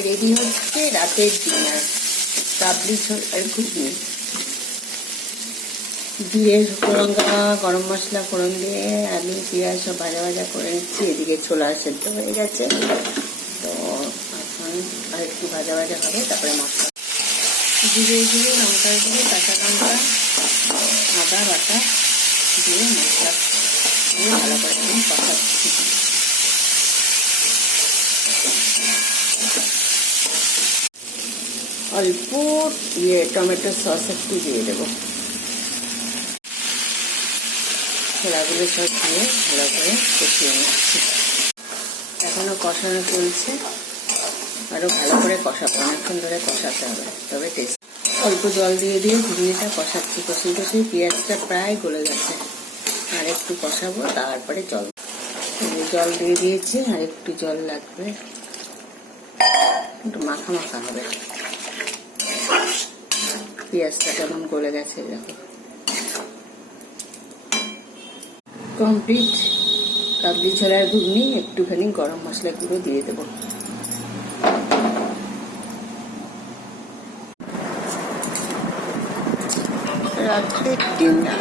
Ready হচ্ছে রাতের dinner, কাবলি ছোলার ঘুগনি। দিয়ে শুকনো লঙ্কা গরম মশলা ফোড়ন দিয়ে আলু পেঁয়াজ সব ভাজা ভাজা করে নিচ্ছি। এদিকে ছোলা সেদ্ধ হয়ে গেছে, তো এখন আর একটু ভাজা ভাজা হবে, তারপরে মশলা জিরে দিয়ে লঙ্কা দিয়ে কাঁচা লঙ্কা আদা বাটা দিয়ে মশলা দিয়ে ভালো করে কষাচ্ছি। অল্প টমেটো সস একটু দিয়ে দেবো। ছোলাগুলো সব দিয়ে ভালো করে কষিয়ে নিচ্ছি। এখনো কষানো চলছে, আরো ভালো করে কষাবো, অনেকক্ষণ ধরে কষাতে হবে, তবে টেস্ট। অল্প জল দিয়ে দিয়ে ঘুগনিটা কষাচ্ছি, কষিয়ে কষিয়ে পেঁয়াজটা প্রায় গলে গেছে, আর একটু কষাবো, তারপরে জল দিয়ে দিয়েছি। আর একটু জল লাগবে, একটু মাখা মাখা হবে। পেঁয়াজটা কেমন গলে গেছে দেখো। কমপ্লিট কাবলি ছোলার ঘুগনি। একটুখানি গরম মশলা গুঁড়ো দিয়ে দেবো। রাত্রে ডিনার।